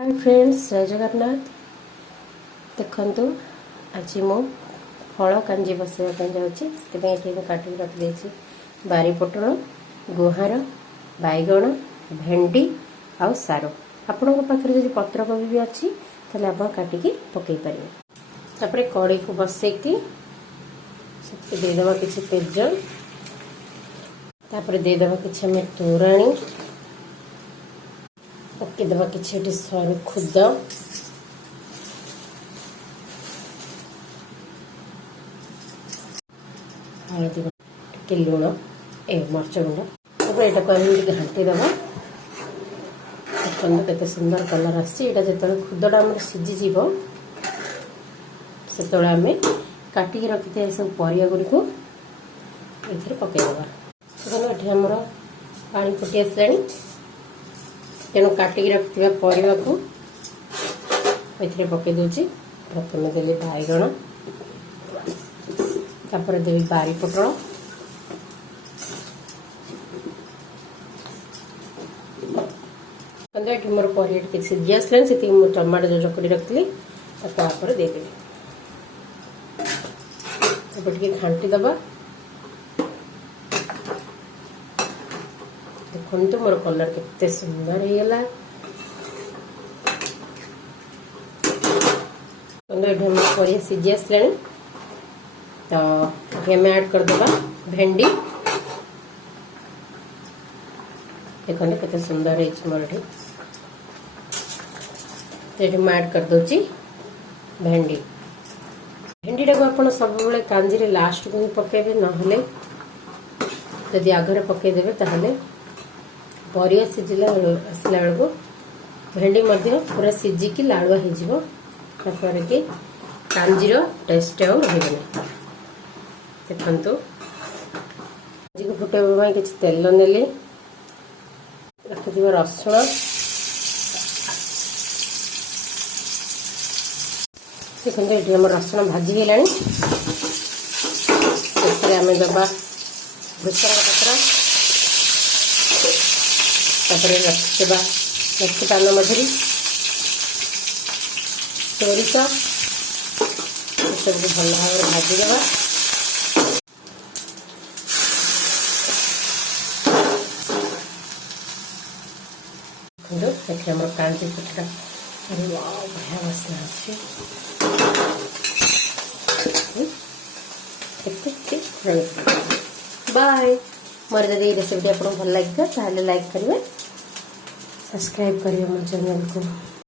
Hi friends, जय जगन्नाथ। देखु आज मो फल कांजी बसैया जाऊँगी काटिक रखी बारी पोटल, गुहार, बैगण, भेंडी आउ सारो। आपण पाखे जब पत्रकोबी भी अच्छी ताले आप काटिक पकई पारे। तापर कड़े को बसैकी देदेबा किसी तेज, तापर देदेबा किसी आम तोराणी, पकईदेवा कि सरू खुद, हलदी टे लुण मरच गुंड यहाँ घाटी दबा। देखते के सुंदर कलर आसा जो खुदटा आम सीझीज से आम काटिक रखी थे सब परिया गुड़िक ये पकईदेवा। ये आमर पानी फुटी आसला तेणु काटिक रखि परिवा को ये पकई दूची। प्रथम देवी बैगण, तापर देवी बारी पोटल, मोर परिया सीझी आसला से टमाटो जो चकड़ी रखी देदेवी। घाटी दबा। देखो मोर कलर केते सुंदर होगा। परिया सीझी आसला तो आम ऐड करदे भेंडी। देखो केते सुंदर मोर ये ऐड कर दूची भेंडी। भेंडी टाक आप सब कांजी लास्ट को पकेबे, नहले जदि आगे पकईदेवे ताहले परिया सीझिला आसला बेलू भेंडी पूरा सीझिकी लाड़ुआ हो कि कांजीर टेस्ट आउ रही। देखु कांजी को फुटेबा कि तेल नेली, रखि रसुण, देखो ये आम रसुण भाजी गला। आम दबा भृषंग पत्र, तापर रखा मेथी पान मधुरी, सोरिष सब भल भाव भाजीदेवा। देखिए आम कांजी पिठा बढ़िया बास्ना अच्छे। बाय। मोर जब ये रेसिपी आपको भल लगे ताहले लाइक करेंगे, सब्सक्राइब करेंगे मो चैनल को।